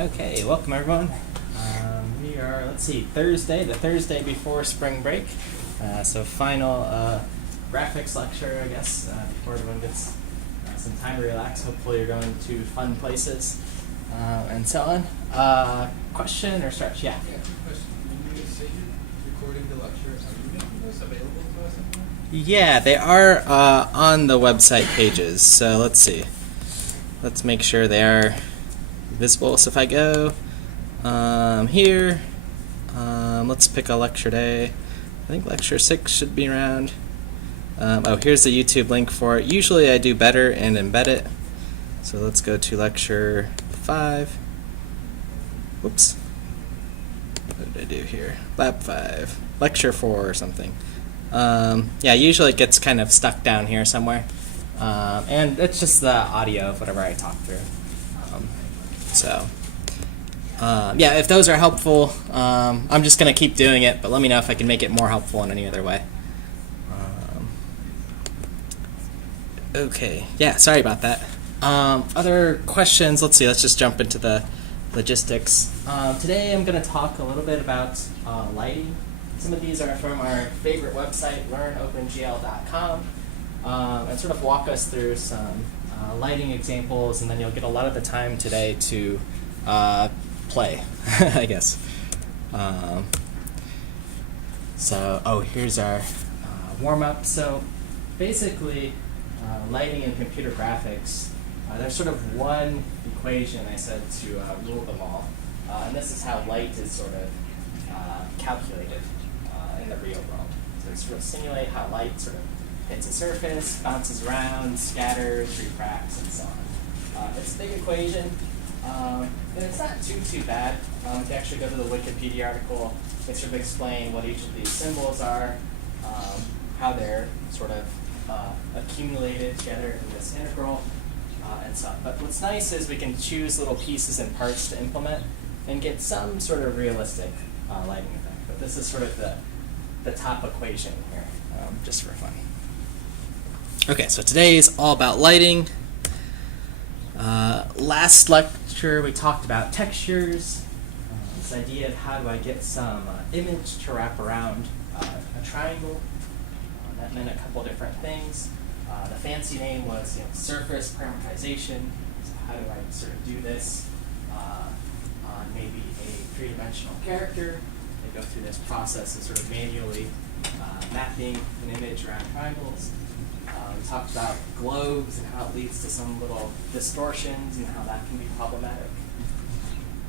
Okay, welcome everyone. We are, Thursday, the Thursday before spring break. So final graphics lecture, I guess, before everyone gets some time to relax. Hopefully you're going to fun places and so on. Question or stretch? Yeah. Yeah, question. When you say you're recording the lecture, are you making those available to us anymore? Yeah, they are on the website pages. So let's see. Let's make sure they are visible. So if I go here, let's pick a lecture day. I think lecture 6 should be around. Here's the YouTube link for it. Usually I do better and embed it. So let's go to lecture 5. Whoops. What did I do here? Lab 5. Lecture 4 or something. Yeah, usually it gets kind of stuck down here somewhere. And it's just the audio of whatever I talk through. Yeah, if those are helpful, I'm just going to keep doing it, but let me know if I can make it more helpful in any other way. Okay, yeah, sorry about that. Other questions? Let's see, let's just jump into the logistics. Today I'm going to talk a little bit about lighting. Some of these are from our favorite website, learnopengl.com, and sort of walk us through some lighting examples, and then you'll get a lot of the time today to play, I guess. Here's our warm-up. So basically, lighting and computer graphics, there's sort of one equation, I said, to rule them all. And this is how light is sort of calculated in the real world. So sort of simulate how light sort of hits a surface, bounces around, scatters, refracts, and so on. It's a big equation, and it's not too bad. If you actually go to the Wikipedia article, they sort of explain what each of these symbols are, how they're sort of accumulated together in this integral, and so on. But what's nice is we can choose little pieces and parts to implement and get some sort of realistic lighting effect. But this is sort of the top equation here, just for fun. Okay, so today is all about lighting. Last lecture we talked about textures, this idea of how do I get some image to wrap around a triangle. That meant a couple different things. The fancy name was surface parameterization. So how do I sort of do this on maybe a three-dimensional character? They go through this process of sort of manually mapping an image around triangles. We talked about globes and how it leads to some little distortions and how that can be problematic.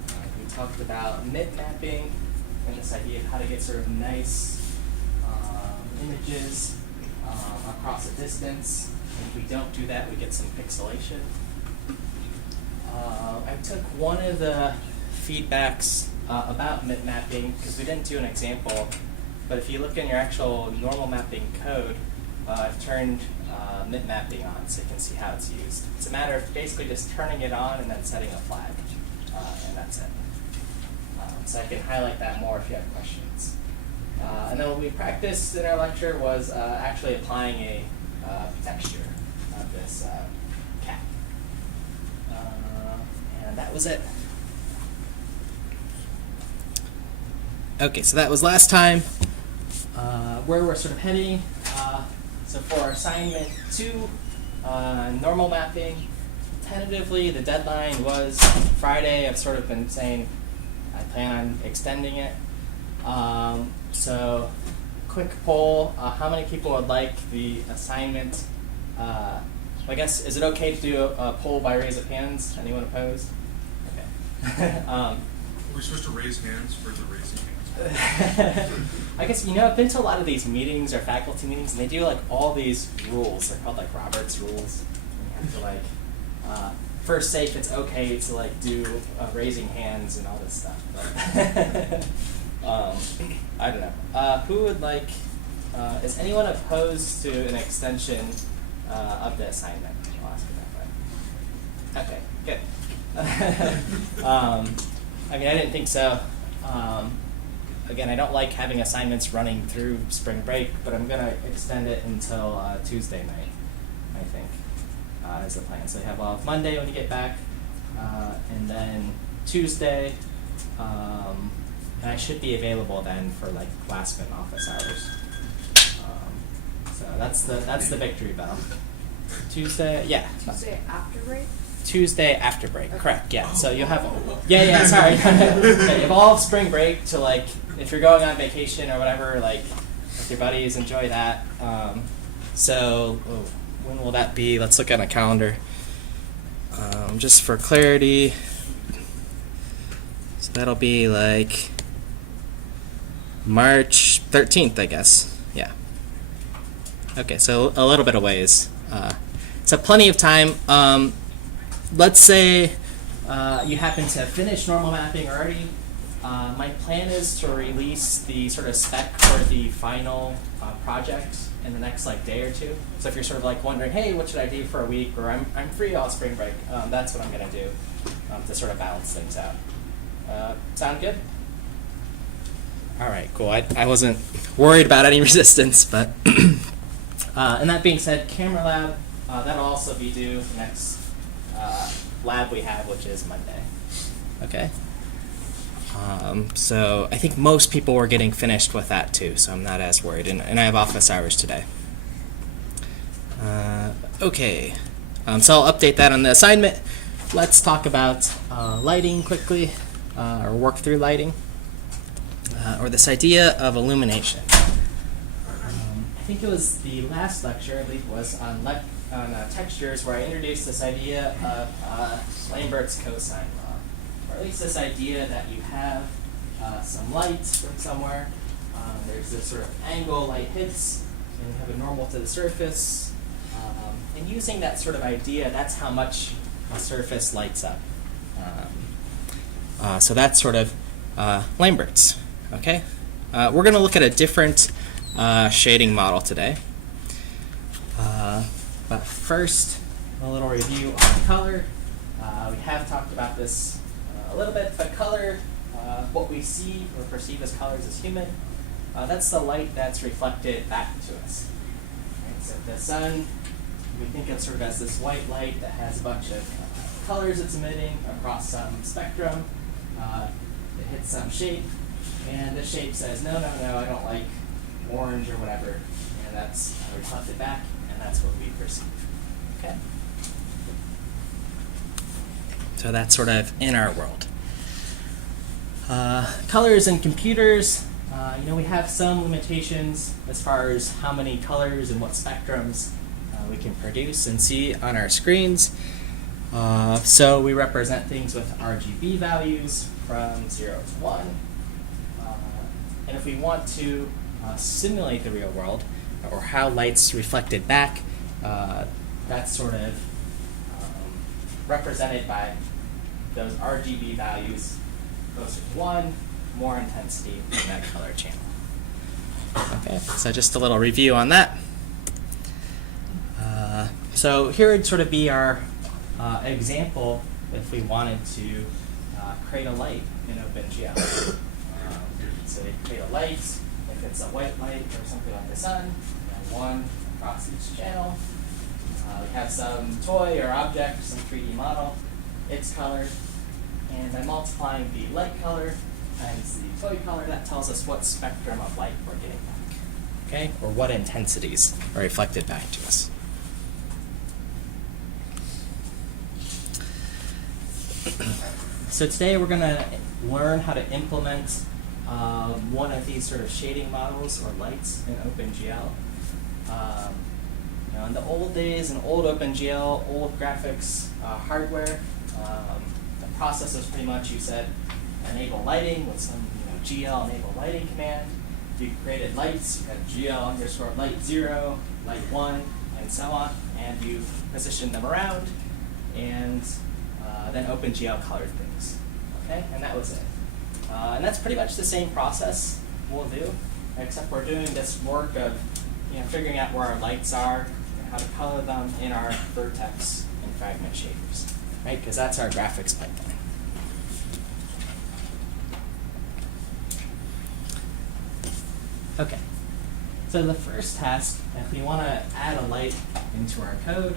We talked about mid mapping and this idea of how to get sort of nice images across a distance. And if we don't do that, we get some pixelation. I took one of the feedbacks about mid mapping because we didn't do an example, but if you look in your actual normal mapping code, I've turned mid mapping on so you can see how it's used. It's a matter of basically just turning it on and then setting a flag, and that's it. So I can highlight that more if you have questions. And then what we practiced in our lecture was actually applying a texture of this cat. And that was it. Okay, so that was last time. Where we're sort of heading. So for assignment 2, normal mapping, tentatively the deadline was Friday. I've sort of been saying I plan on extending it. So quick poll, how many people would like the assignment? I guess, is it okay to do a poll by raise of hands? Anyone opposed? Okay. Are we supposed to raise hands for the raising hands? I guess, I've been to a lot of these meetings or faculty meetings, and they do all these rules. They're called Robert's rules. And you have to first say if it's okay to do raising hands and all this stuff. But, I don't know. Who would is anyone opposed to an extension of the assignment? I'll ask it that way. Okay, good. I didn't think so. Again, I don't like having assignments running through spring break, but I'm going to extend it until Tuesday night, I think, is the plan. So you have Monday when you get back, and then Tuesday, and I should be available then for like last minute office hours. So that's the victory bell. Tuesday, yeah. Tuesday after break? Tuesday after break, correct, yeah. So you'll have, sorry. Yeah, you have all of spring break to like, if you're going on vacation or whatever, like with your buddies, enjoy that. When will that be? Let's look at my calendar. Just for clarity. So that'll be like March 13th, I guess. Yeah. Okay, so a little bit of ways. So plenty of time. Let's say you happen to finish normal mapping already. My plan is to release the sort of spec for the final project in the next like day or two. So if you're sort of like wondering, hey, what should I do for a week, or I'm free all spring break, that's what I'm gonna do to sort of balance things out. Sound good? All right, cool. I wasn't worried about any resistance, but and that being said, camera lab, that'll also be due the next lab we have, which is Monday. Okay. So I think most people were getting finished with that too, so I'm not as worried. And I have office hours today. Okay. So I'll update that on the assignment. Let's talk about lighting quickly, or work through lighting, or this idea of illumination. I think it was the last lecture, I believe it was, on textures, where I introduced this idea of Lambert's cosine law, or at least this idea that you have some light from somewhere. There's this sort of angle light hits, and you have a normal to the surface. And using that sort of idea, that's how much a surface lights up. So that's sort of Lambert's. Okay, we're going to look at a different shading model today. But first, a little review on color. We have talked about this a little bit, but color, what we see or perceive as colors as human, that's the light that's reflected back to us. Right? So the sun, we think of sort of as this white light that has a bunch of colors it's emitting across some spectrum. It hits some shape, and the shape says, no, I don't like orange or whatever, and that's reflected back, and that's what we perceive. Okay? So that's sort of in our world. Colors in computers, we have some limitations as far as how many colors and what spectrums we can produce and see on our screens. So we represent things with RGB values from 0 to 1. And if we want to simulate the real world, or how light's reflected back, that's sort of represented by those RGB values closer to 1, more intensity in that color channel. Okay, so just a little review on that. So here would sort of be our example if we wanted to create a light in OpenGL. So we create a light, if it's a white light or something like the sun, one across each channel. We have some toy or object, some 3D model, its color, and by multiplying the light color times the toy color, that tells us what spectrum of light we're getting back, okay? Or what intensities are reflected back to us. So today we're going to learn how to implement one of these sort of shading models or lights in OpenGL. In the old days, in old OpenGL, old graphics hardware, the process was pretty much, you said enable lighting with some GL enable lighting command. If you created lights, you had GL underscore light 0, light 1, and so on, and you positioned them around, and then OpenGL colored things. Okay, and that was it. And that's pretty much the same process we'll do, except we're doing this work of figuring out where our lights are and how to color them in our vertex and fragment shaders, right? Because that's our graphics pipeline. Okay, so the first task, if we want to add a light into our code,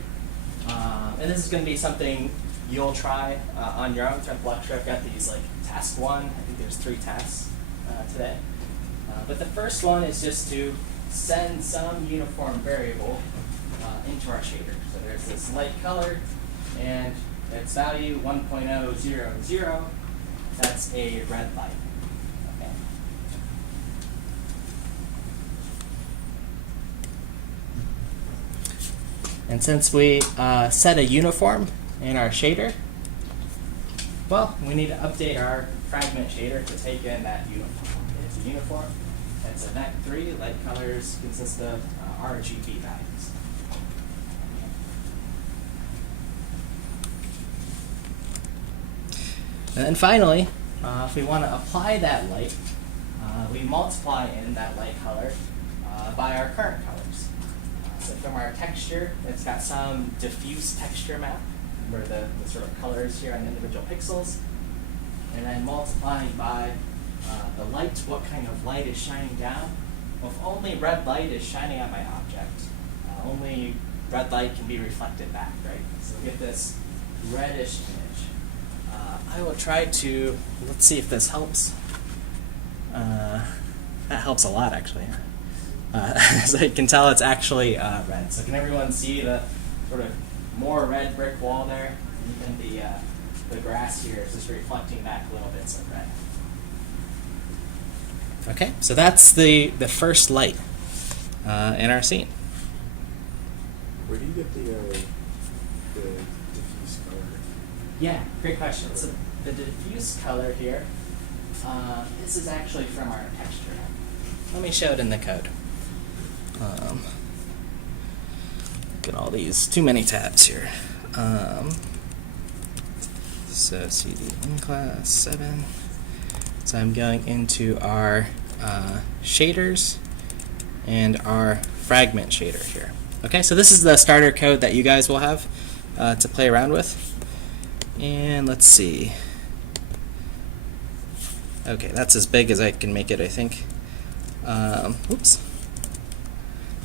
and this is going to be something you'll try on your own throughout the lecture. I've got these like task 1. I think there's 3 tasks today. But the first one is just to send some uniform variable into our shader. So there's this light color, and its value 1.000. That's a red light. Okay. And since we set a uniform in our shader, well, we need to update our fragment shader to take in that uniform. It's a uniform. It's a vec3. Light colors consist of RGB values. And then finally, if we want to apply that light, we multiply in that light color by our current colors. So from our texture, it's got some diffuse texture map, where the sort of colors here on individual pixels, and then multiplying by the light, what kind of light is shining down. Well, if only red light is shining at my object, only red light can be reflected back, right? So we get this reddish image. I will try to, let's see if this helps. That helps a lot, actually. So you can tell it's actually red. So can everyone see the sort of more red brick wall there? Even the grass here is just reflecting back little bits of red. Okay, so that's the first light in our scene. Where do you get the diffuse color? Yeah, great question. So the diffuse color here, this is actually from our texture. Let me show it in the code. Look at all these, too many tabs here. So CD in class 7. So I'm going into our shaders and our fragment shader here. Okay, so this is the starter code that you guys will have to play around with. And let's see. Okay, that's as big as I can make it, I think. Oops.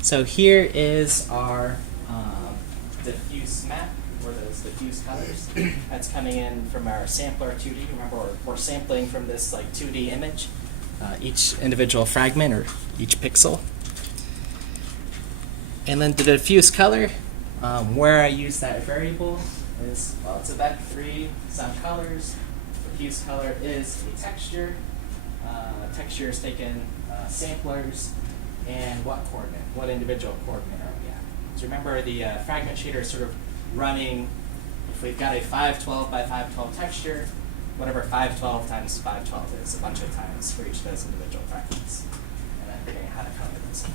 So here is our diffuse map, or those diffuse colors. That's coming in from our sampler 2D. Remember, we're sampling from this like 2D image, each individual fragment or each pixel. And then the diffuse color, where I use that variable is, well, it's a vec3, some colors. Diffuse color is a texture. Texture is taken samplers, and what coordinate? What individual coordinate are we at? So remember, the fragment shader is sort of running, if we've got a 512 by 512 texture, whatever 512 times 512 is, a bunch of times for each of those individual fragments. And then figuring out how to color this.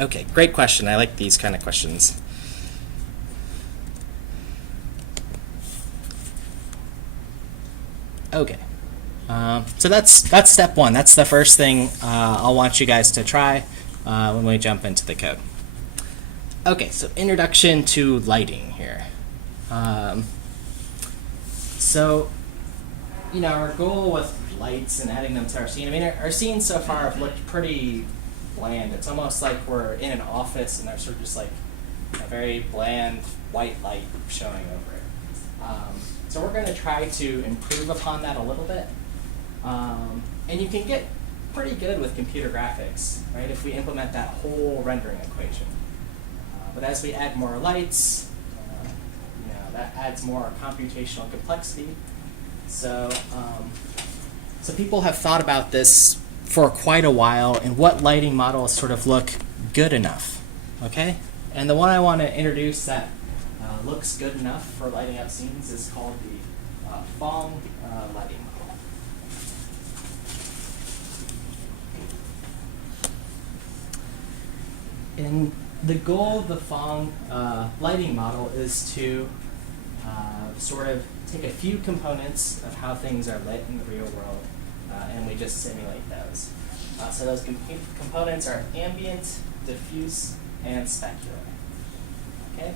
Okay, great question. I like these kind of questions. Okay, so that's step 1. That's the first thing I'll want you guys to try when we jump into the code. Okay, so introduction to lighting here. So, you know, our goal with lights and adding them to our scene, I mean, our scenes so far have looked pretty bland. It's almost like we're in an office and there's sort of just like a very bland white light showing over it. So we're going to try to improve upon that a little bit. And you can get pretty good with computer graphics, right, if we implement that whole rendering equation. But as we add more lights, you know, that adds more computational complexity. So, so people have thought about this for quite a while, and what lighting models sort of look good enough, okay? And the one I want to introduce that looks good enough for lighting up scenes is called the Phong lighting model. And the goal of the Phong lighting model is to sort of take a few components of how things are lit in the real world, and we just simulate those. So those components are ambient, diffuse, and specular. Okay?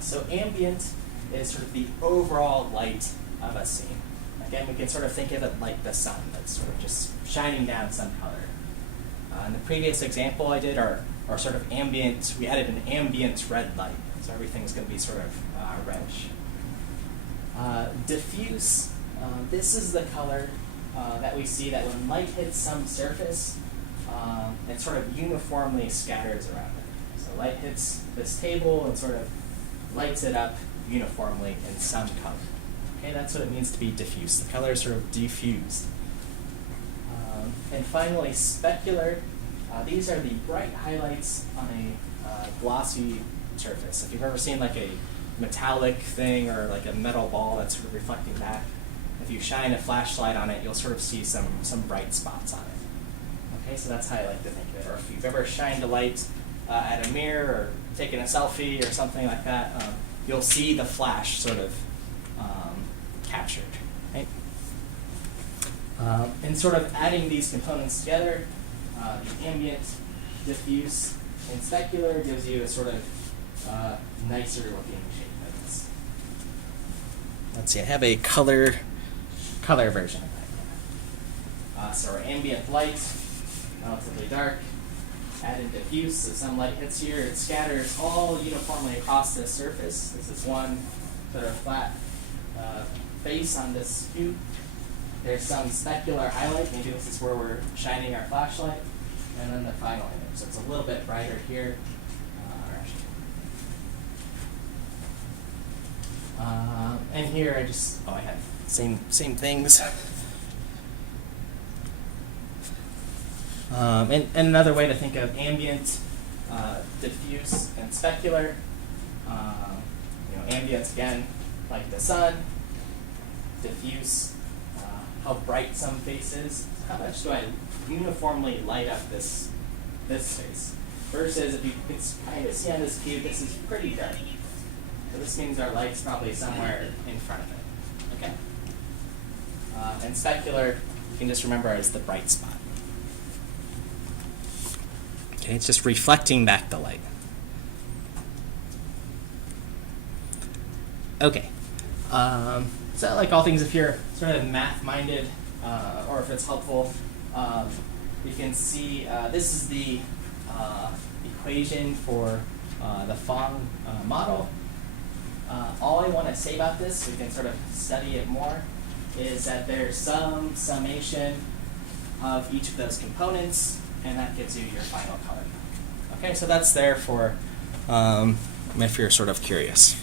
So ambient is sort of the overall light of a scene. Again, we can sort of think of it like the sun that's sort of just shining down some color. In the previous example I did, our or sort of ambient, we added an ambient red light. So everything's going to be sort of reddish. Diffuse, this is the color that we see that when light hits some surface, it sort of uniformly scatters around it. So light hits this table and sort of lights it up uniformly in some color. Okay, that's what it means to be diffuse. The color is sort of diffused. And finally, specular. These are the bright highlights on a glossy surface. If you've ever seen like a metallic thing or like a metal ball that's sort of reflecting back, if you shine a flashlight on it, you'll sort of see some bright spots on it. Okay, so that's how I like to think of it. Or if you've ever shined a light at a mirror or taken a selfie or something like that, you'll see the flash sort of captured. Right? And sort of adding these components together, the ambient, diffuse, and specular gives you a sort of nicer looking shape like this. Let's see, I have a color version of that. So our ambient light, relatively dark, added diffuse, so some light hits here, it scatters all uniformly across this surface. This is one sort of flat face on this cube. There's some specular highlight, maybe this is where we're shining our flashlight, and then the final image. So it's a little bit brighter here. And here I have same things. And another way to think of ambient, diffuse, and specular. Ambient again, like the sun. Diffuse, how bright some face is. How much do I uniformly light up this face? Versus if you can kind of see on this cube, this is pretty dark. So this means our light's probably somewhere in front of it. Okay. And specular, you can just remember as the bright spot. Okay, it's just reflecting back the light. Okay. So like all things, if you're sort of math-minded, or if it's helpful, you can see this is the equation for the Phong model. All I want to say about this, so you can sort of study it more, is that there's some summation of each of those components, and that gives you your final color. Okay, so that's there for if you're sort of curious.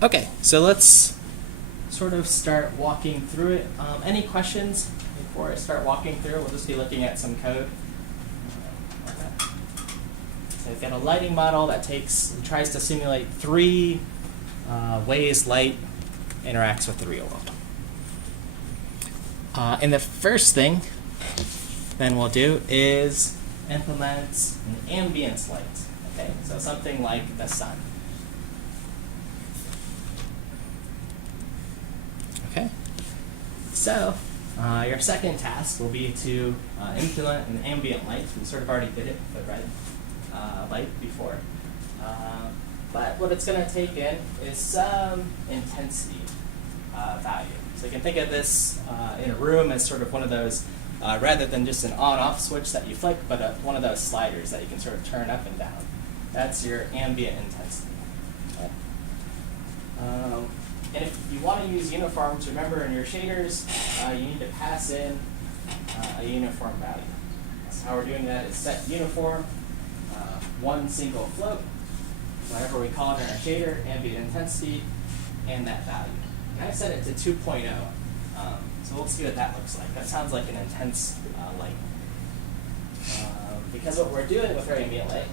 Okay, so let's sort of start walking through it. Any questions before I start walking through? We'll just be looking at some code. So we've got a lighting model that tries to simulate 3 ways light interacts with the real world. And the first thing then we'll do is implement an ambient light. Okay, so something like the sun. Okay, so your second task will be to implement an ambient light. We sort of already did it with the red light before. But what it's going to take in is some intensity value. So you can think of this in a room as sort of one of those, rather than just an on-off switch that you flick, but one of those sliders that you can sort of turn up and down. That's your ambient intensity. Okay. And if you want to use uniforms, remember in your shaders, you need to pass in a uniform value. So how we're doing that is set uniform, one single float, whatever we call it in our shader, ambient intensity, and that value. And I set it to 2.0. So we'll see what that looks like. That sounds like an intense light. Because what we're doing with our ambient light,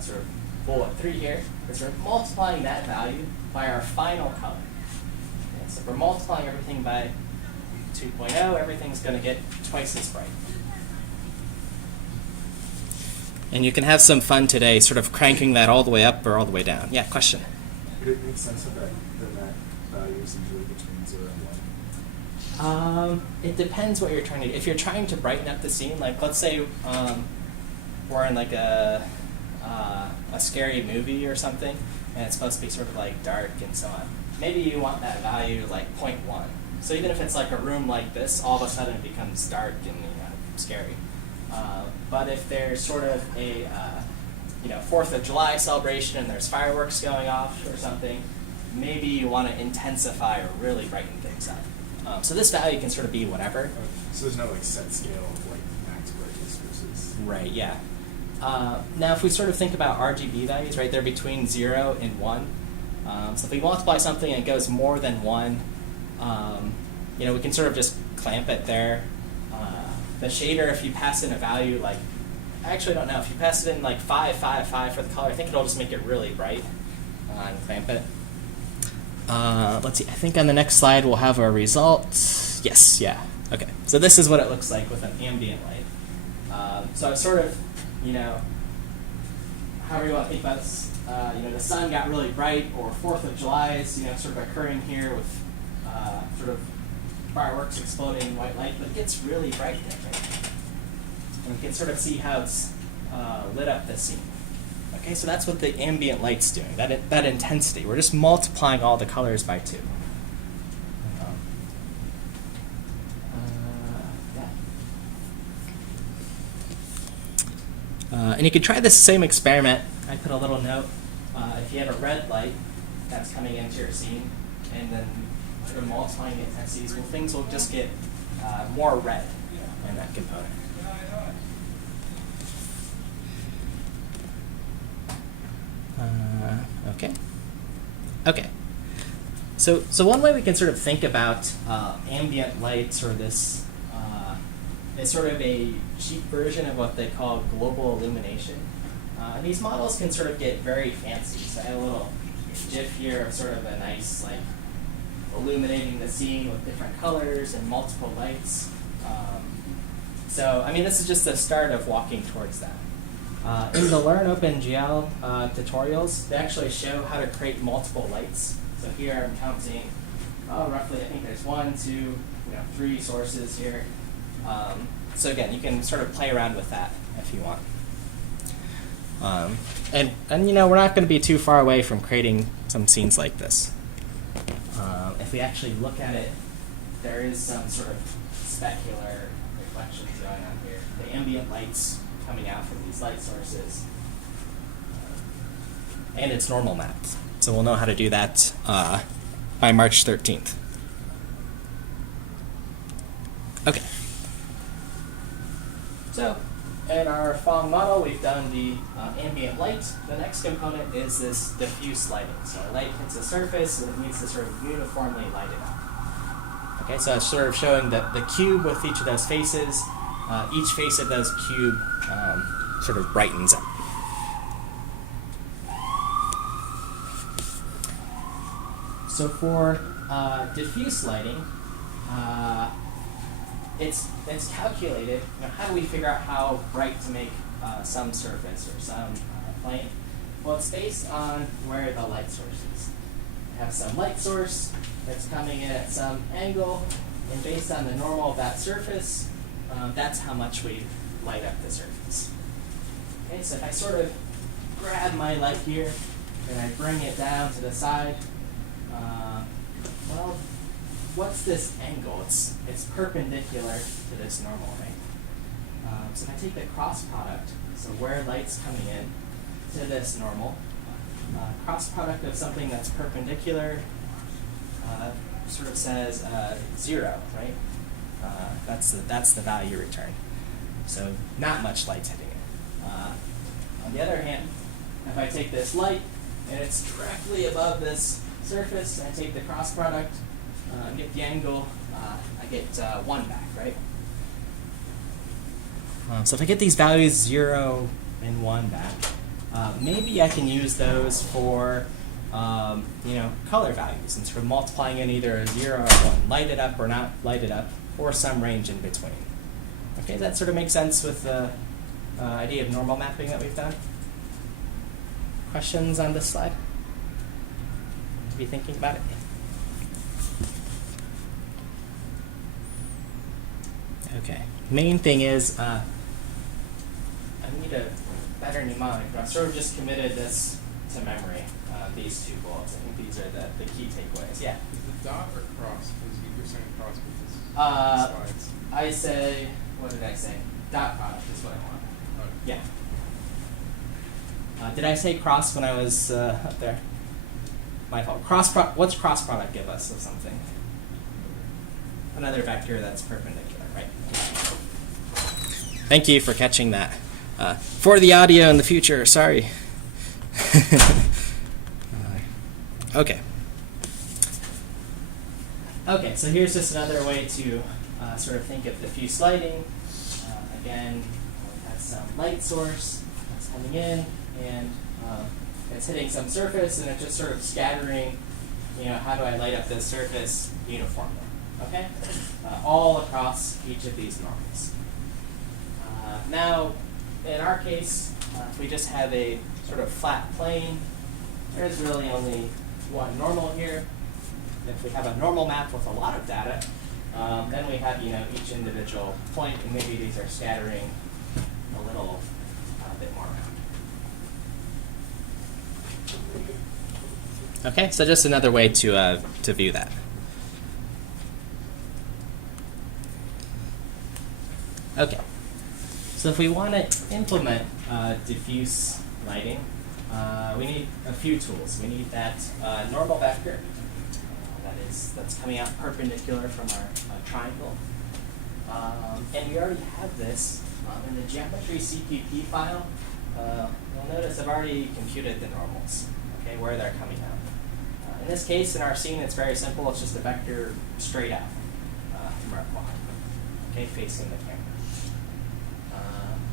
sort of bullet 3 here, is we're multiplying that value by our final color. Okay, so if we're multiplying everything by 2.0, everything's going to get twice as bright. And you can have some fun today sort of cranking that all the way up or all the way down. Yeah, question? Would it make sense that that value is usually between 0 and 1? It depends what you're trying to do. If you're trying to brighten up the scene, like let's say we're in like a scary movie or something, and it's supposed to be sort of like dark and so on. Maybe you want that value like 0.1. So even if it's like a room like this, all of a sudden it becomes dark and scary. But if there's sort of a 4th of July celebration and there's fireworks going off or something, maybe you want to intensify or really brighten things up. So this value can sort of be whatever. Okay. So there's no like set scale of like max brightness versus. Right, yeah. Now if we sort of think about RGB values, right, they're between 0 and 1. So if we multiply something and it goes more than 1, we can sort of just clamp it there. The shader, if you pass in a value like, I actually don't know, if you pass it in like 5, 5, 5 for the color, I think it'll just make it really bright and clamp it. Let's see, I think on the next slide we'll have our results. Yes, yeah, okay. So this is what it looks like with an ambient light. So it's sort of, however you want to think about this, the sun got really bright, or 4th of July is, sort of occurring here with sort of fireworks exploding in white light, but it gets really bright there, right? And we can sort of see how it's lit up the scene. Okay, so that's what the ambient light's doing, that intensity. We're just multiplying all the colors by 2. And you could try this same experiment. I put a little note. If you have a red light that's coming into your scene, and then sort of multiplying the intensities, well, things will just get more red in that component. Okay. So one way we can sort of think about ambient lights, or this is sort of a cheap version of what they call global illumination. And these models can sort of get very fancy. So I have a little GIF here of sort of a nice, like, illuminating the scene with different colors and multiple lights. This is just the start of walking towards that. In the Learn OpenGL tutorials, they actually show how to create multiple lights. So here I'm counting, roughly, I think there's 1, 2, 3 sources here. So again, you can sort of play around with that if you want. And we're not going to be too far away from creating some scenes like this. If we actually look at it, there is some sort of specular reflections going on here. The ambient light's coming out from these light sources. And it's normal mapped. So we'll know how to do that by March 13th. Okay. So in our Phong model, we've done the ambient light. The next component is this diffuse lighting. So light hits a surface, and it needs to sort of uniformly light it up. Okay, so it's sort of showing the cube with each of those faces. Each face of those cube sort of brightens up. So for diffuse lighting, it's calculated. How do we figure out how bright to make some surface or some plane? Well, it's based on where the light source is. We have some light source that's coming in at some angle, and based on the normal of that surface, that's how much we light up the surface. Okay, so if I sort of grab my light here and I bring it down to the side, what's this angle? It's perpendicular to this normal, right? So if I take the cross product, so where light's coming in to this normal, cross product of something that's perpendicular sort of says 0, right? That's the value returned. So not much light's hitting it. On the other hand, if I take this light and it's directly above this surface, and I take the cross product, get the angle, I get 1 back, right? So if I get these values 0 and 1 back, maybe I can use those for color values and sort of multiplying in either a 0 or 1, light it up or not light it up, or some range in between. Okay, that sort of makes sense with the idea of normal mapping that we've done. Questions on this slide? To be thinking about it. Okay. Main thing is I need a better mnemonic, but I've sort of just committed this to memory these two bullets. I think these are the key takeaways. Yeah. Is the dot or cross? Because you're saying cross because slides. I say, what did I say? Dot product is what I want. Okay. Yeah. Did I say cross when I was up there? My fault. What's cross product give us of something? Another vector that's perpendicular, right? Thank you for catching that. For the audio in the future, sorry. Okay. Okay, so here's just another way to sort of think of diffuse lighting. Again, we have some light source that's coming in, and it's hitting some surface, and it's just sort of scattering, how do I light up this surface uniformly, okay? All across each of these normals. Now, in our case, if we just have a sort of flat plane, there's really only one normal here. If we have a normal map with a lot of data, then we have each individual point, and maybe these are scattering a little bit more around. Okay, so just another way to view that. Okay, so if we want to implement diffuse lighting, we need a few tools. We need that normal vector that's coming out perpendicular from our triangle. And we already have this in the geometry CPP file. You'll notice I've already computed the normals, okay, where they're coming out. In this case, in our scene, it's very simple. It's just a vector straight out from our quad, okay, facing the camera.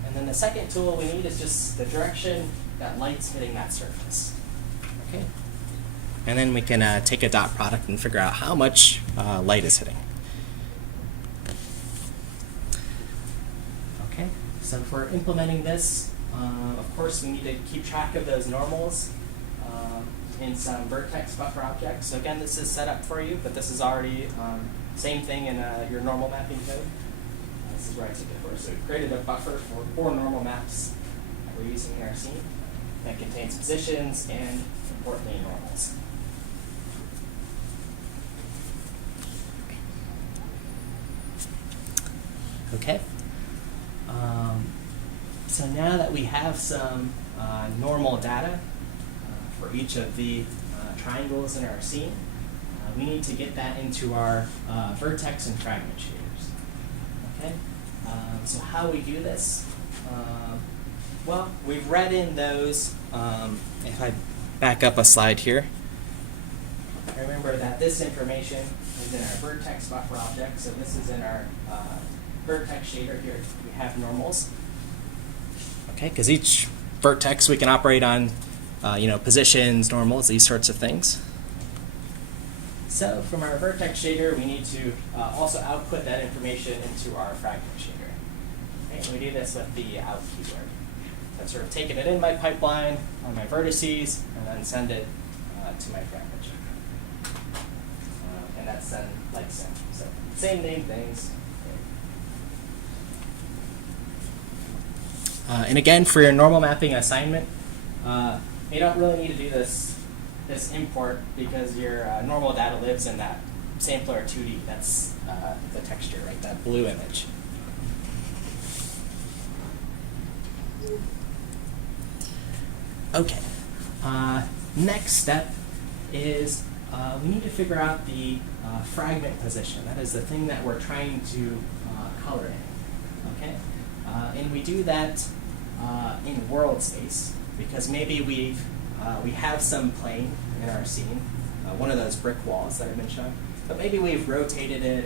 And then the second tool we need is just the direction that light's hitting that surface, okay? And then we can take a dot product and figure out how much light is hitting. Okay, so if we're implementing this, of course we need to keep track of those normals in some vertex buffer objects. So again, this is set up for you, but this is already same thing in your normal mapping code. This is where I took it for. So we created a buffer for 4 normal maps that we're using in our scene that contains positions and, importantly, normals. Okay. So now that we have some normal data for each of the triangles in our scene, we need to get that into our vertex and fragment shaders. Okay. So how we do this? Well, we've read in those. If I back up a slide here, remember that this information is in our vertex buffer object. So this is in our vertex shader here. We have normals. Okay, because each vertex we can operate on, positions, normals, these sorts of things. So from our vertex shader, we need to also output that information into our fragment shader. Okay, and we do this with the out keyword. So I'm sort of taking it in my pipeline on my vertices and then send it to my fragment shader. And that's then like sim. So same name things. And again, for your normal mapping assignment, you don't really need to do this import because your normal data lives in that sampler 2D. That's the texture, right? That blue image. Okay. Next step is we need to figure out the fragment position. That is the thing that we're trying to color in. Okay. And we do that in world space because maybe we have some plane in our scene, one of those brick walls that I've been showing, but maybe we've rotated it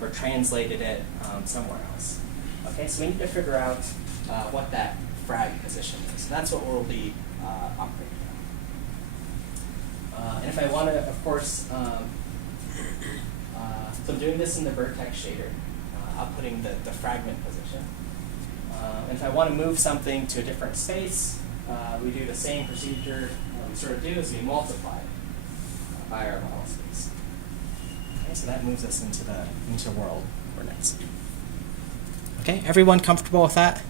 or translated it somewhere else. Okay, so we need to figure out what that frag position is. So that's what we'll be operating on. And if I want to, of course, so I'm doing this in the vertex shader, outputting the fragment position. And if I want to move something to a different space, we do the same procedure. What we sort of do is we multiply by our model space. Okay, so that moves us into world coordinates. Okay, everyone comfortable with that?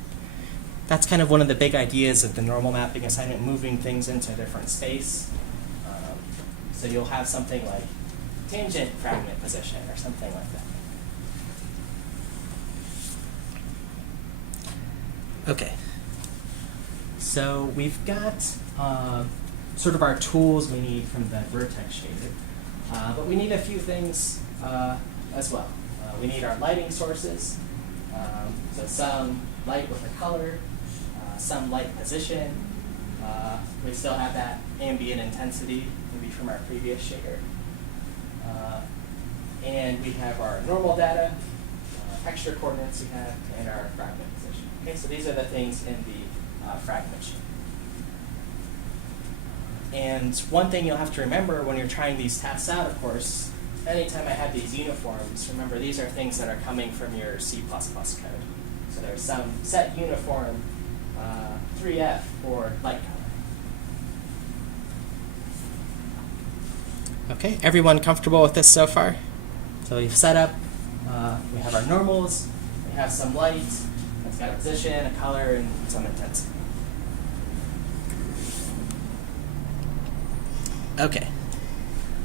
that's kind of one of the big ideas of the normal mapping assignment, moving things into a different space. So you'll have something like tangent fragment position or something like that. Okay. So we've got sort of our tools we need from the vertex shader, but we need a few things as well. We need our lighting sources, so some light with a color, some light position. We still have that ambient intensity, maybe from our previous shader. And we have our normal data, extra coordinates we have, and our fragment position. Okay, so these are the things in the fragment shader. And one thing you'll have to remember when you're trying these tasks out, of course, anytime I have these uniforms, remember these are things that are coming from your C++ code. So there's some set uniform 3F for light color. Okay, everyone comfortable with this so far? So we've set up, we have our normals, we have some light, it's got a position, a color, and some intensity. Okay,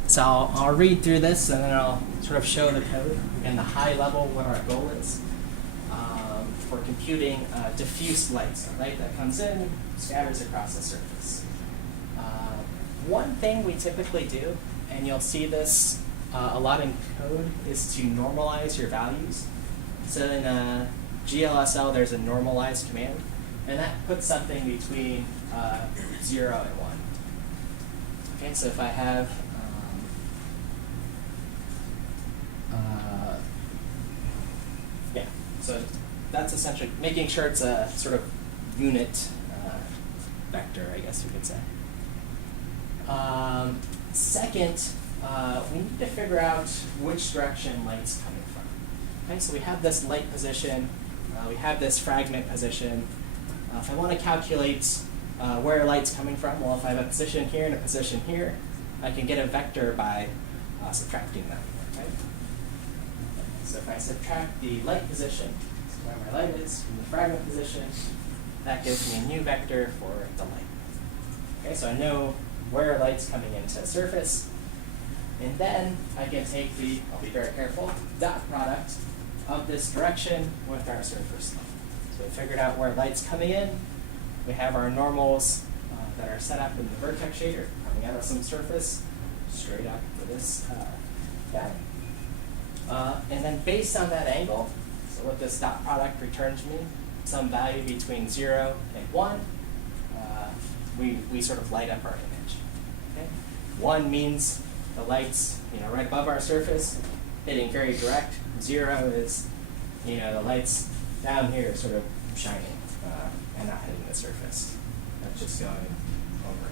so I'll read through this and then I'll sort of show the code and the high level what our goal is for computing diffuse light, so light that comes in, scatters across the surface. One thing we typically do, and you'll see this a lot in code, is to normalize your values. So in GLSL, there's a normalize command, and that puts something between 0 and 1. Okay, so if I have yeah, so that's essentially making sure it's a sort of unit vector, I guess you could say. Second, we need to figure out which direction light's coming from. Okay, so we have this light position, we have this fragment position. If I want to calculate where light's coming from, well, if I have a position here and a position here, I can get a vector by subtracting them. Okay? So if I subtract the light position, so where my light is, from the fragment position, that gives me a new vector for the light. Okay, so I know where light's coming into the surface, and then I can take the, I'll be very careful, dot product of this direction with our surface light. So we figured out where light's coming in. We have our normals that are set up in the vertex shader coming out of some surface, straight up to this guy. And then based on that angle, so what this dot product returns me, some value between 0 and 1, we sort of light up our image. Okay? 1 means the light's right above our surface, hitting very direct. 0 is the light's down here, sort of shining and not hitting the surface. That's just going over.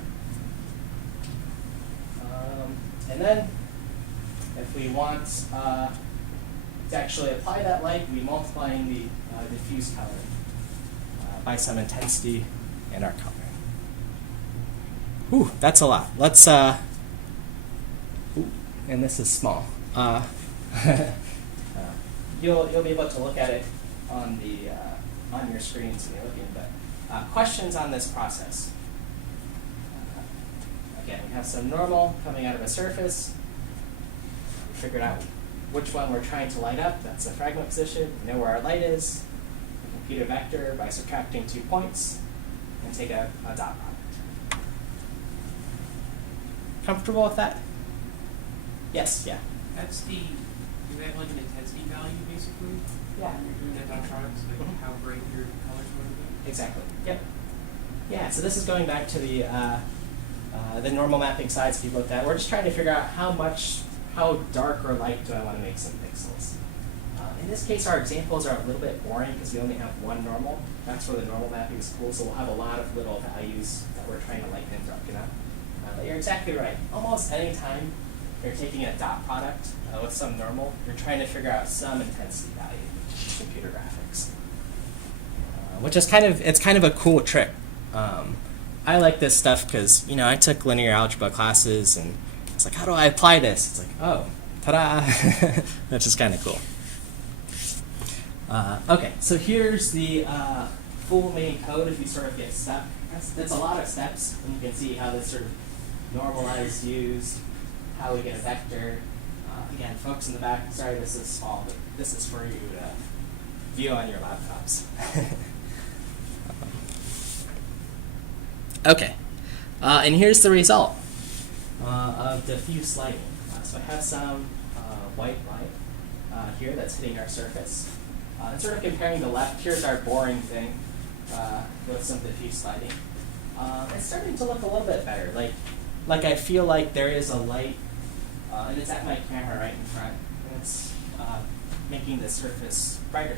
And then, if we want to actually apply that light, we multiplying the diffuse color by some intensity in our color. Ooh, that's a lot. Let's, and this is small. You'll be able to look at it on the on your screens when you're looking. But questions on this process? Again, we have some normal coming out of a surface. We figured out which one we're trying to light up. That's the fragment position. We know where our light is. We compute a vector by subtracting 2 points and take a dot product. Comfortable with that? Yes, yeah. That's the, you have like an intensity value basically? Yeah. When you're doing that dot products, like how bright your colors want to be? Exactly. Yep. Yeah, so this is going back to the normal mapping sides we looked at. We're just trying to figure out how dark or light do I want to make some pixels. In this case, our examples are a little bit boring because we only have one normal. That's where the normal mapping is cool, so we'll have a lot of little values that we're trying to lighten and darken up. But you're exactly right. Almost any time you're taking a dot product with some normal, you're trying to figure out some intensity value in computer graphics, which is it's kind of a cool trick. I like this stuff because I took linear algebra classes and it's like, how do I apply this? It's like, oh, ta-da! That's just kind of cool. Okay, so here's the full main code if you sort of get stuck. That's a lot of steps, and you can see how this sort of normalized used, how we get a vector. Again, folks in the back, sorry this is small, but this is for you to view on your laptops. Okay, and here's the result of diffuse lighting. So I have some white light here that's hitting our surface. And sort of comparing the left, here's our boring thing with some diffuse lighting. It's starting to look a little bit better. Like I feel like there is a light, and it's at my camera right in front, and it's making the surface brighter.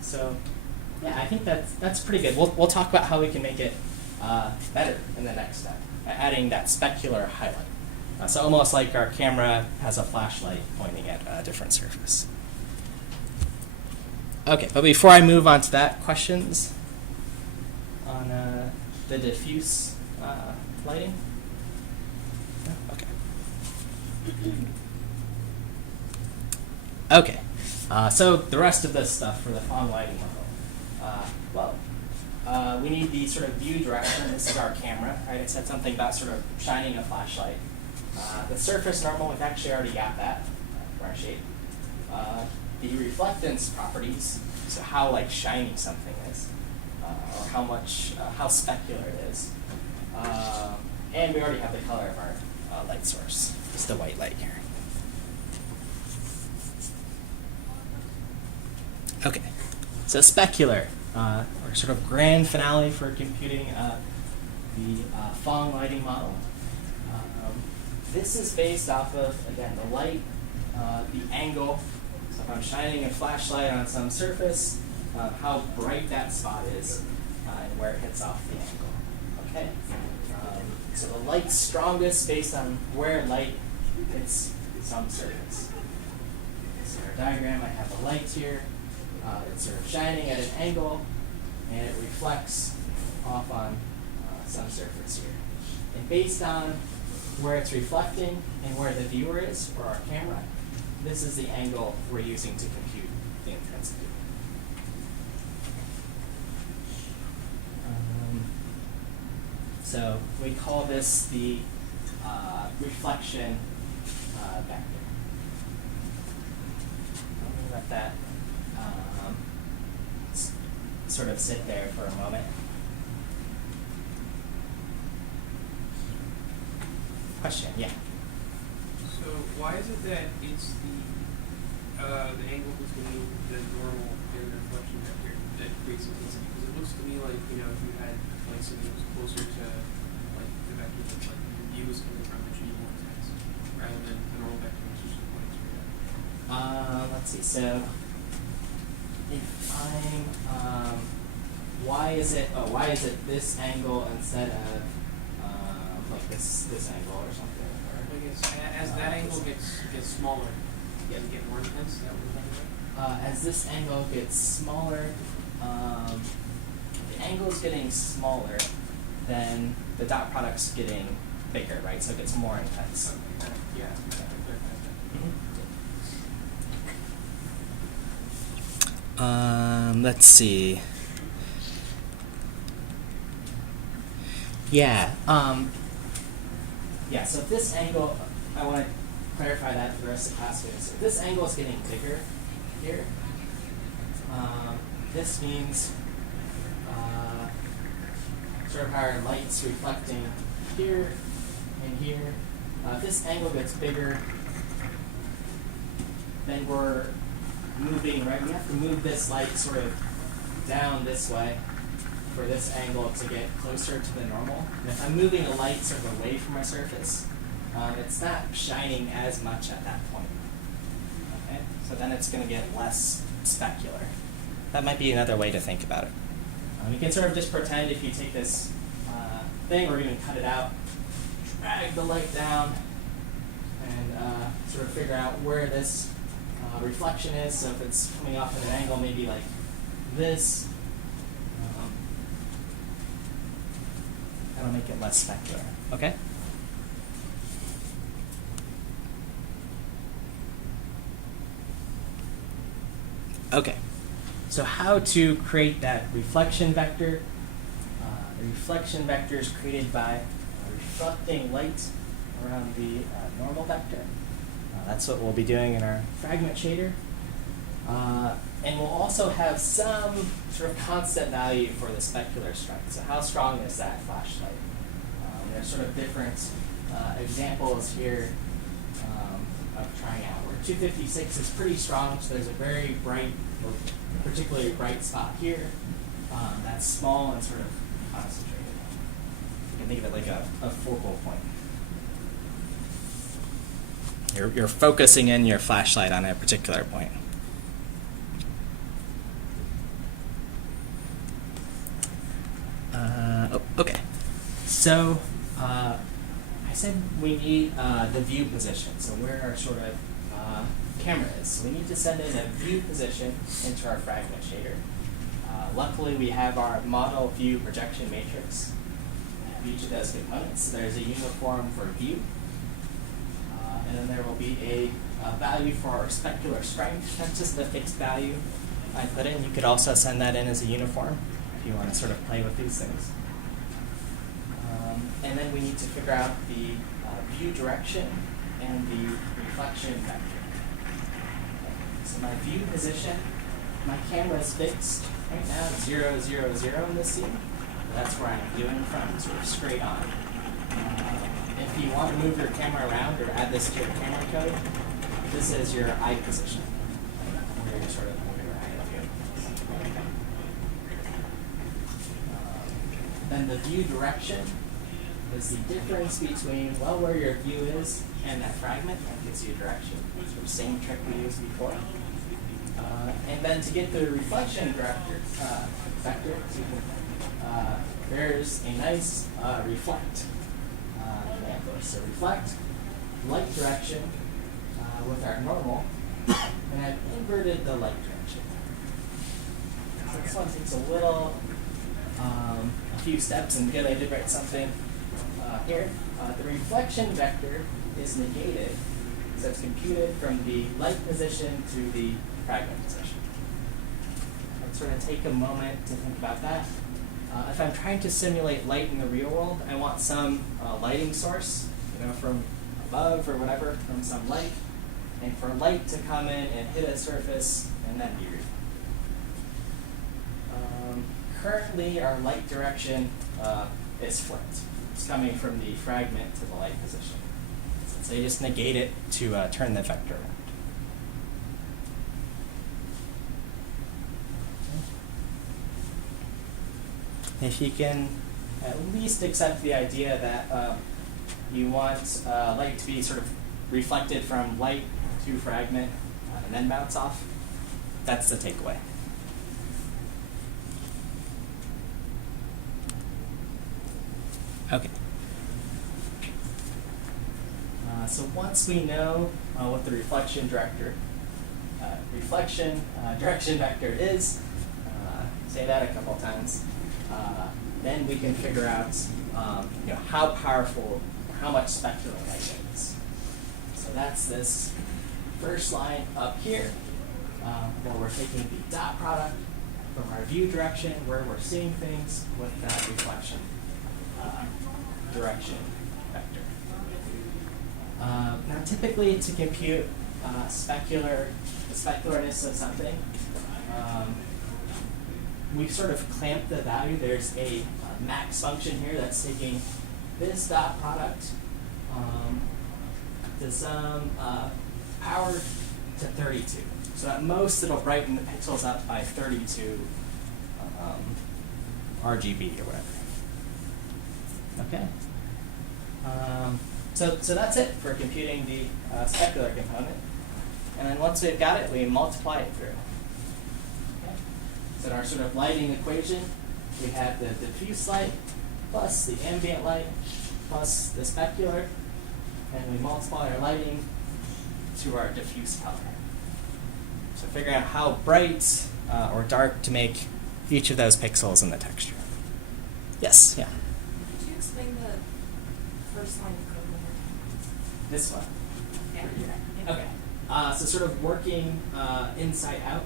So yeah, I think that's pretty good. We'll talk about how we can make it better in the next step, adding that specular highlight. So almost like our camera has a flashlight pointing at a different surface. Okay, but before I move on to that, questions on the diffuse lighting? No? Okay. Okay, so the rest of this stuff for the Phong lighting model. We need the sort of view direction. This is our camera, right? It said something about sort of shining a flashlight. The surface normal, we've actually already got that for our shape. The reflectance properties, so how like shiny something is, or how specular it is. And we already have the color of our light source, just the white light here. Okay, so specular, or sort of grand finale for computing the Phong lighting model. This is based off of, again, the light, the angle. So if I'm shining a flashlight on some surface, how bright that spot is, and where it hits off the angle. Okay. So the light's strongest based on where light hits some surface. So in our diagram, I have a light here. It's sort of shining at an angle, and it reflects off on some surface here. And based on where it's reflecting and where the viewer is, or our camera, this is the angle we're using to compute the intensity. So we call this the reflection vector. Let me let that sort of sit there for a moment. Question, yeah. So why is it that it's the angle between the normal and the reflection vector that creates intensity? Because it looks to me like, you know, if you had like something that was closer to like the vector that like your view is coming from, it should be more intense, rather than the normal vector which is just pointing straight up. Let's see. So if I'm why is it this angle instead of like this angle or something? Or, I guess as that angle gets smaller, does it get more intense? Is that what we're talking about? as this angle gets smaller, the angle is getting smaller, then the dot product's getting bigger, right? So it gets more intense. Okay. Yeah. Let's see. Yeah. Yeah. So if this angle, I want to clarify that for the rest of the class. So if this angle is getting bigger here, this means sort of how our light's reflecting here and here. If this angle gets bigger, then we're moving, right? We have to move this light sort of down this way for this angle to get closer to the normal. And if I'm moving a light sort of away from my surface, it's not shining as much at that point. Okay? So then it's going to get less specular. That might be another way to think about it. You can sort of just pretend if you take this thing or even cut it out, drag the light down, and sort of figure out where this reflection is. So if it's coming off at an angle maybe like this, that'll make it less specular. Okay? Okay, so how to create that reflection vector. The reflection vector is created by reflecting light around the normal vector. That's what we'll be doing in our fragment shader. And we'll also have some sort of constant value for the specular strength. So how strong is that flashlight? There's sort of different examples here of trying out. Where 256 is pretty strong, so there's a very bright, or particularly bright spot here. That's small and sort of concentrated. You can think of it like a focal point. You're focusing in your flashlight on a particular point. Okay. So I said we need the view position. So where our sort of camera is. So we need to send in a view position into our fragment shader. Luckily, we have our model view projection matrix of each of those components. So there's a uniform for view. And then there will be a value for our specular strength. That's just the fixed value I put in. You could also send that in as a uniform if you want to sort of play with these things. And then we need to figure out the view direction and the reflection vector. So my view position, my camera is fixed right now, 0, 0, 0 in this scene. That's where I'm viewing from, sort of straight on. If you want to move your camera around or add this to your camera code, this is your eye position, where you're sort of moving around the view. Then the view direction is the difference between, well, where your view is and that fragment. That gives you a direction. Sort of same trick we used before. And then to get the reflection vector, there's a nice reflect. So reflect, light direction with our normal, and I've inverted the light direction. So this one takes a few steps, and good, I did write something here. The reflection vector is negated, so it's computed from the light position to the fragment position. I'd sort of take a moment to think about that. If I'm trying to simulate light in the real world, I want some lighting source, from above or whatever, from some light, and for light to come in and hit a surface and then be reflected. Currently, our light direction is flipped. It's coming from the fragment to the light position. So you just negate it to turn the vector around. If you can at least accept the idea that you want light to be sort of reflected from light to fragment and then bounce off, that's the takeaway. Okay. So once we know what the reflection direction vector is, say that a couple times, then we can figure out how powerful or how much specular light it is. So that's this first line up here, where we're taking the dot product from our view direction, where we're seeing things, with that reflection direction vector. Now typically to compute the specularness of something, we've sort of clamped the value. There's a max function here that's taking this dot product to some power to 32. So at most it'll brighten the pixels up by 32 RGB or whatever. Okay. So that's it for computing the specular component. And then once we've got it, we multiply it through. Okay. So in our sort of lighting equation, we have the diffuse light plus the ambient light plus the specular, and we multiply our lighting to our diffuse color. So figuring out how bright or dark to make each of those pixels in the texture. Yes, yeah. Could you explain the first line of code one more time? This one. Yeah. Okay. So sort of working inside out.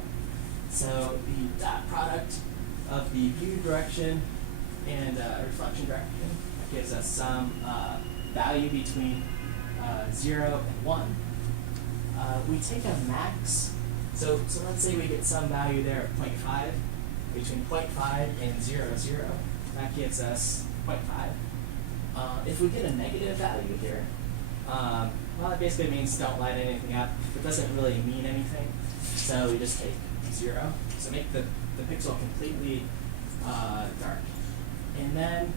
So the dot product of the view direction and reflection direction gives us some value between 0 and 1. We take a max, so let's say we get some value there of 0.5, between 0.5 and 0, 0. That gives us 0.5. If we get a negative value here, well, it basically means don't light anything up. It doesn't really mean anything, so we just take 0. So make the pixel completely dark. And then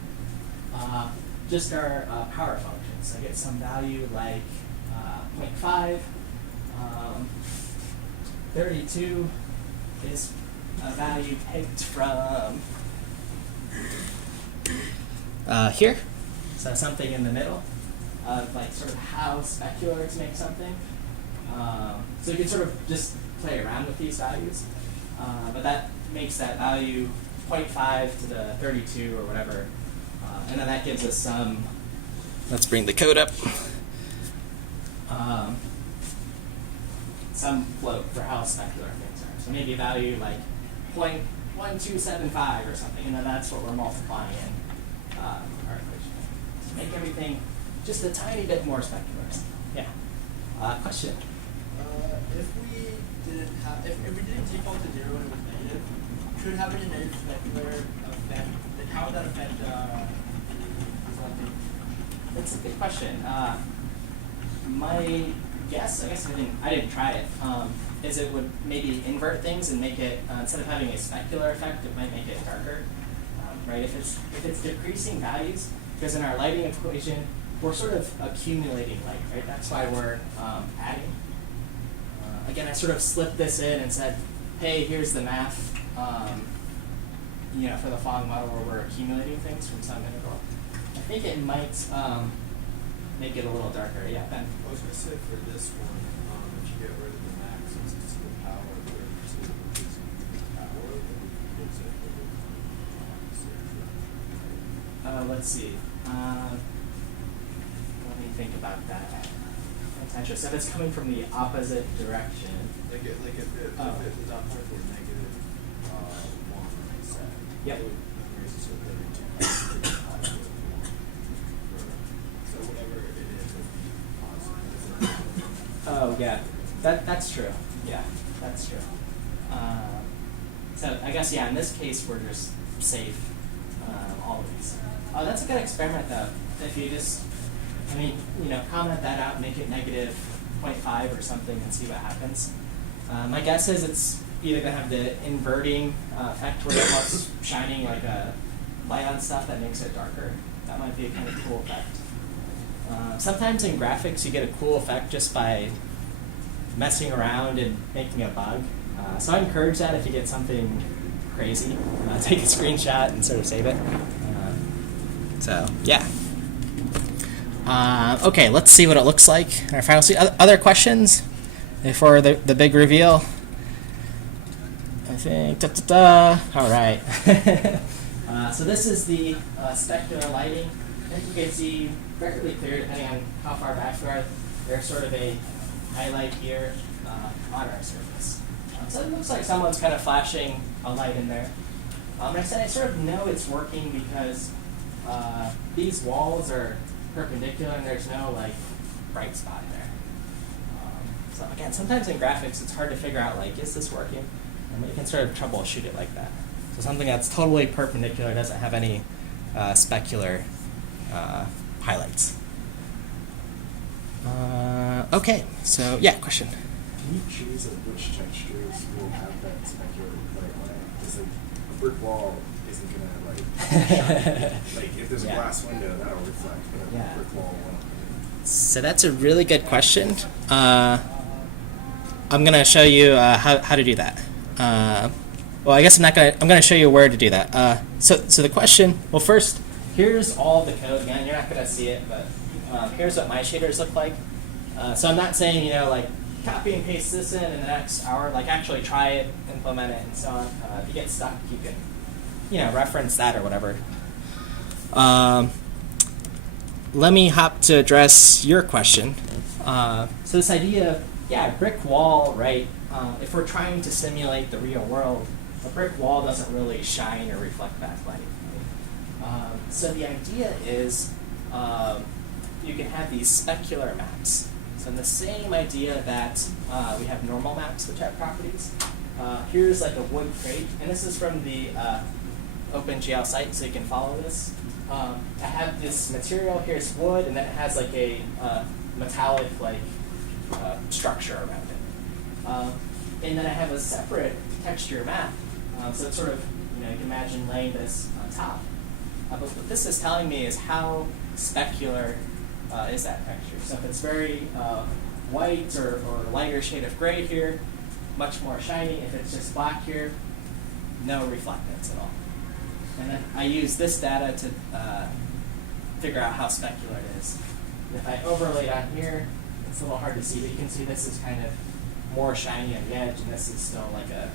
just our power function. So I get some value like 0.5. 32 is a value picked from here. So something in the middle of like sort of how specular to make something. So you can sort of just play around with these values. But that makes that value 0.5 to the 32 or whatever. And then that gives us some, let's bring the code up. Some float for how specular things are. So maybe a value like 0.1275 or something, and then that's what we're multiplying in our equation. So make everything just a tiny bit more specular. Yeah. Question? If we didn't default to 0 and it was negative, could having a negative specular affect, like how would that affect the selecting? That's a good question. My guess, I guess I didn't try it, is it would maybe invert things and make it, instead of having a specular effect, it might make it darker, right? If it's decreasing values, because in our lighting equation, we're sort of accumulating light, right? That's why we're adding. Again, I sort of slipped this in and said, hey, here's the math, for the following model where we're accumulating things from some interval. I think it might make it a little darker. Yeah, Ben? I was going to say for this one, if you get rid of the max, it's just the power, or to increase the power, then we can fix it with Let's see. Let me think about that. That's interesting. So if it's coming from the opposite direction. Like if the dot point were negative 1, like say, Yep. it would raise it to 32. So whatever it is, it would be positive. Oh, yeah. That's true. Yeah, that's true. So I guess, yeah, in this case, we're just safe, all of these. That's a good experiment, though. If you just, comment that out, make it negative 0.5 or something and see what happens. My guess is it's either going to have the inverting effect where it's almost shining like a light on stuff that makes it darker. That might be a kind of cool effect. Sometimes in graphics, you get a cool effect just by messing around and making a bug. So I encourage that if you get something crazy. Take a screenshot and sort of save it. So, yeah. Okay, let's see what it looks like in our final scene. Other questions before the big reveal? I think, all right. So this is the specular lighting. I think you can see fairly clear depending on how far back we are. There's sort of a highlight here on our surface. So it looks like someone's kind of flashing a light in there. I said I sort of know it's working because these walls are perpendicular and there's no like bright spot there. So again, sometimes in graphics it's hard to figure out like, is this working? And you can sort of troubleshoot it like that. So something that's totally perpendicular doesn't have any specular highlights. Okay, so yeah, question. Can you choose which textures will have that specular light on it? Because a brick wall isn't gonna shine. Like if there's a glass window, that'll reflect, but a brick wall won't. So that's a really good question. I'm gonna show you how to do that. Well, I guess I'm not gonna. I'm gonna show you where to do that. So the question. Well, first, here's all the code. Again, you're not gonna see it, but here's what my shaders look like. So I'm not saying like copy and paste this in the next hour. Like actually try it, implement it, and so on. If you get stuck, you can reference that or whatever. Let me hop to address your question. So this idea of brick wall, right? if we're trying to simulate the real world, a brick wall doesn't really shine or reflect back light. So the idea is you can have these specular maps. So in the same idea that we have normal maps which have properties, here's like a wood crate, and this is from the OpenGL site, so you can follow this. I have this material, here's wood, and then it has like a metallic structure around it. And then I have a separate texture map. So it's sort of, you can imagine laying this on top. But what this is telling me is how specular is that texture. So if it's very white or lighter shade of gray here, much more shiny. If it's just black here, no reflectance at all. And then I use this data to figure out how specular it is. And if I overlay it on here, it's a little hard to see, but you can see this is kind of more shiny on the edge, and this is still like a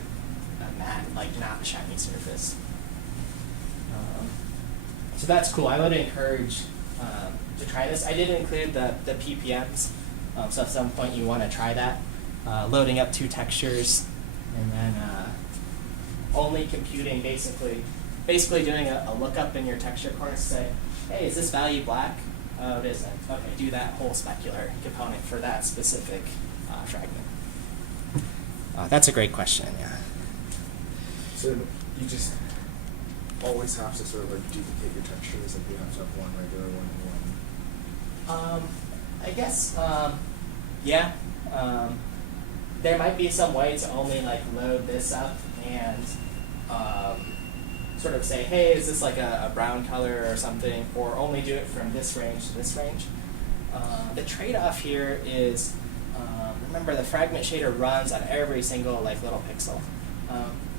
matte, not shiny surface. So that's cool. I would encourage to try this. I did include the PPMs, so at some point you want to try that. Loading up 2 textures, and then only computing basically doing a lookup in your texture course, say, hey, is this value black? Oh, it isn't. Okay, do that whole specular component for that specific fragment. That's a great question, yeah. So you just always have to sort of duplicate your textures, like you have to have one regular, one and one. I guess, yeah. There might be some way to only load this up and sort of say, hey, is this like a brown color or something, or only do it from this range to this range. The trade-off here is, remember the fragment shader runs on every single little pixel.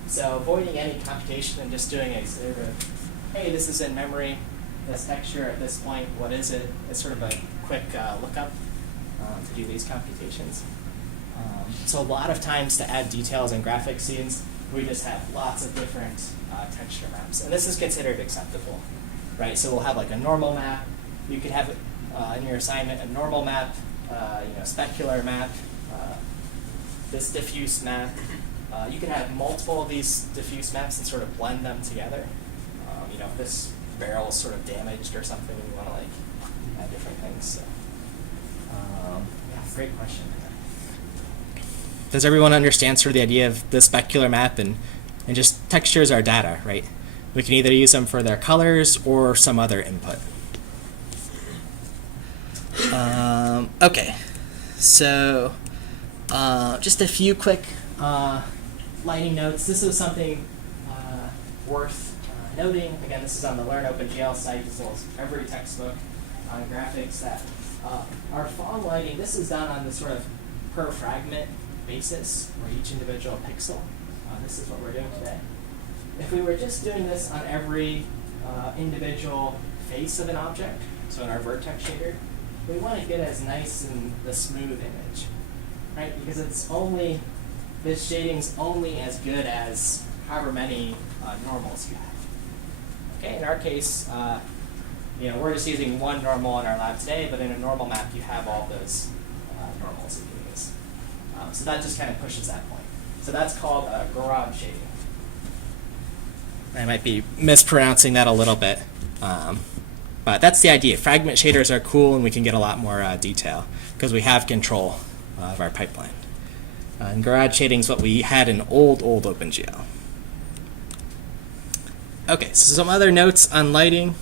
So avoiding any computation and just doing a sort of, hey, this is in memory, this texture at this point, what is it? It's sort of a quick lookup to do these computations. So a lot of times to add details in graphic scenes, we just have lots of different texture maps. And this is considered acceptable, right? So we'll have a normal map. You could have in your assignment a normal map, specular map, this diffuse map. You can have multiple of these diffuse maps and sort of blend them together. If this barrel is sort of damaged or something, you want to add different things. So, yeah, great question. Does everyone understand sort of the idea of the specular map and just textures are data, right? We can either use them for their colors or some other input. Okay, so just a few quick lighting notes. This is something worth noting. Again, this is on the Learn OpenGL site as well as every textbook on graphics that our fog lighting, this is done on the sort of per fragment basis for each individual pixel. This is what we're doing today. If we were just doing this on every individual face of an object, so in our vertex shader, we want to get as nice and the smooth image, right? Because it's only, this shading's only as good as however many normals you have. Okay, in our case, we're just using one normal in our lab today, but in a normal map, you have all those normals that you use. So that just kind of pushes that point. So that's called garage shading. I might be mispronouncing that a little bit, but that's the idea. Fragment shaders are cool, and we can get a lot more detail because we have control of our pipeline. And garage shading is what we had in old OpenGL. Okay, so some other notes on lighting.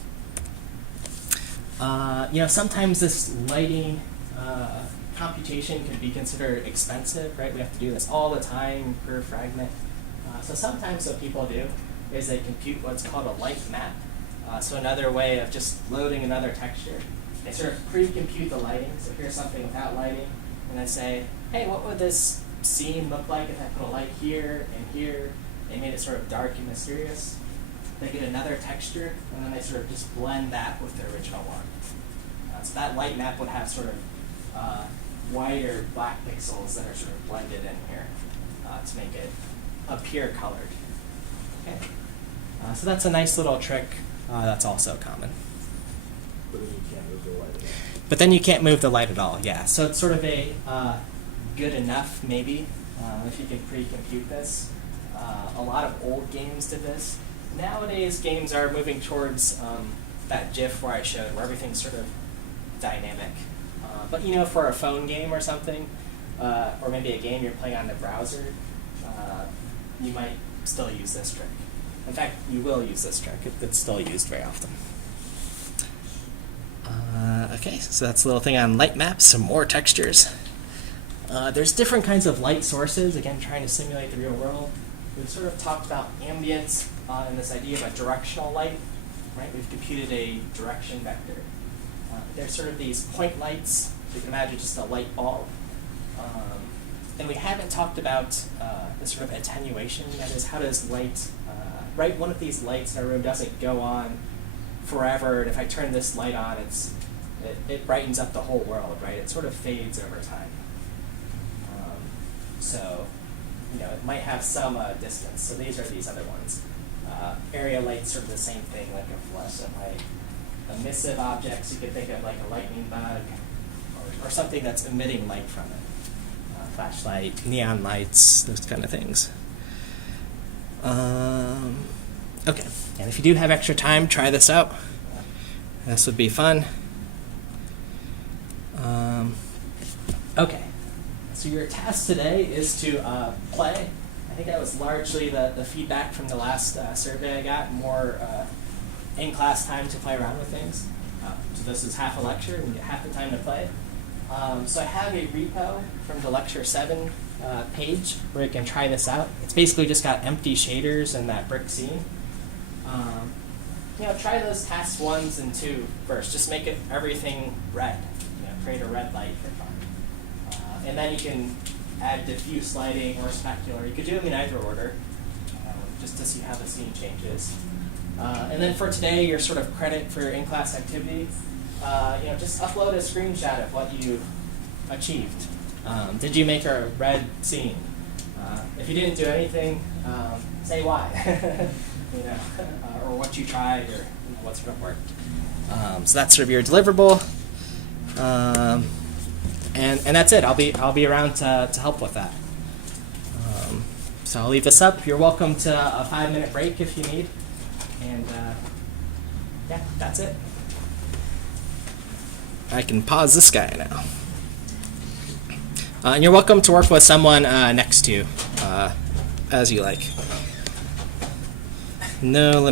Sometimes this lighting computation can be considered expensive, right? We have to do this all the time per fragment. So sometimes what people do is they compute what's called a light map. So another way of just loading another texture. They sort of pre-compute the lighting. So here's something without lighting, and I say, hey, what would this scene look like if I put a light here and here? They made it sort of dark and mysterious. They get another texture, and then they sort of just blend that with the original one. So that light map would have sort of white or black pixels that are sort of blended in here to make it appear colored. Okay. So that's a nice little trick that's also common. But then you can't move the light at all. But then you can't move the light at all, yeah. So it's sort of a good enough, maybe. if you can pre-compute this. A lot of old games did this. Nowadays, games are moving towards that GIF where I showed, where everything's sort of dynamic. But you know, for a phone game or something, or maybe a game you're playing on the browser, you might still use this trick. In fact, you will use this trick. It's still used very often. Okay, so that's a little thing on light maps, some more textures. There's different kinds of light sources, again, trying to simulate the real world. We've sort of talked about ambient and this idea of a directional light, right? We've computed a direction vector. There's sort of these point lights. You can imagine just a light bulb. And we haven't talked about the sort of attenuation. That is, how does light, right? One of these lights in our room doesn't go on forever, and if I turn this light on, it brightens up the whole world, right? It sort of fades over time. So, you know, it might have some distance. So these are these other ones. Area light's sort of the same thing, like a fluorescent light. Emissive objects, you could think of like a lightning bug, or something that's emitting light from it. Flashlight, neon lights, those kind of things. Okay, and if you do have extra time, try this out. This would be fun. Okay, so your task today is to play. I think that was largely the feedback from the last survey I got, more in-class time to play around with things. So this is half a lecture, and you get half the time to play. So I have a repo from the Graphics7 page where you can try this out. It's basically just got empty shaders and that brick scene. You know, try those tasks 1 and 2 first. Just make it everything red. You know, create a red light for fun. And then you can add diffuse lighting or specular. You could do them in either order, just to see how the scene changes. And then for today, your sort of credit for your in-class activity, you know, just upload a screenshot of what you achieved. Did you make a red scene? If you didn't do anything, say why. You know, or what you tried, or you know, what sort of worked. So that's sort of your deliverable. And that's it. I'll be around to help with that. So I'll leave this up. You're welcome to a 5-minute break if you need. And yeah, that's it. I can pause this guy now. And you're welcome to work with someone next to you, as you like. No